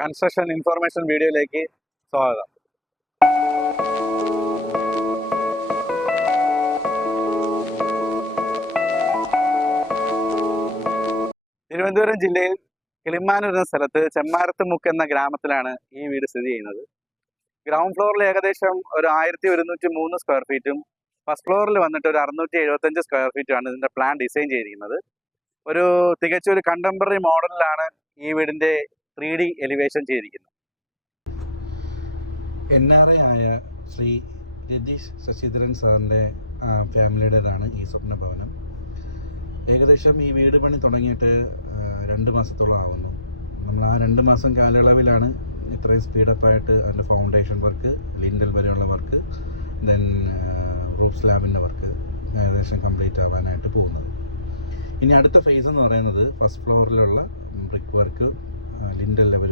Construction information വീഡിയോയിലേക്ക് സ്വാഗതം. തിരുവനന്തപുരം ജില്ലയിൽ കിളിമാനൂർ എന്ന സ്ഥലത്ത് ചെമ്മാരത്തുമുക്ക് എന്ന ഗ്രാമത്തിലാണ് ഈ വീട് സ്ഥിതി ചെയ്യുന്നത്. ഗ്രൗണ്ട് ഫ്ലോറിൽ ഏകദേശം ഒരു 1103 സ്ക്വയർ ഫീറ്റും ഫസ്റ്റ് ഫ്ലോറിൽ വന്നിട്ട് ഒരു 675 സ്ക്വയർ ഫീറ്റുമാണ് ഇതിൻ്റെ പ്ലാൻ ഡിസൈൻ ചെയ്തിരിക്കുന്നത്. തികച്ചും ഒരു കണ്ടംപററി മോഡലിലാണ് ഈ വീടിൻ്റെ 3D എലിവേഷൻ ചെയ്തിരിക്കുന്നത്. NRI ആയ ശ്രീ രതീഷ് ശശിധരൻ സാറിൻ്റെ ഫാമിലിയുടേതാണ് ഈ സ്വപ്ന ഭവനം. ഏകദേശം ഈ വീട് പണി തുടങ്ങിയിട്ട് 2 മാസത്തോളം ആകുന്നു. നമ്മൾ ആ 2 മാസം കാലയളവിലാണ് ഇത്രയും സ്പീഡപ്പായിട്ട് അതിൻ്റെ ഫൗണ്ടേഷൻ വർക്ക്, ലിൻഡൽ വരെയുള്ള വർക്ക്, ദെൻ റൂഫ് സ്ലാബിൻ്റെ വർക്ക് ഏകദേശം കംപ്ലീറ്റ് ആവാനായിട്ട് പോകുന്നത്. ഇനി അടുത്ത ഫേസ് എന്ന് പറയുന്നത് ഫസ്റ്റ് ഫ്ലോറിലുള്ള ബ്രിക്ക് വർക്ക്, ലിൻഡൽ ലെവൽ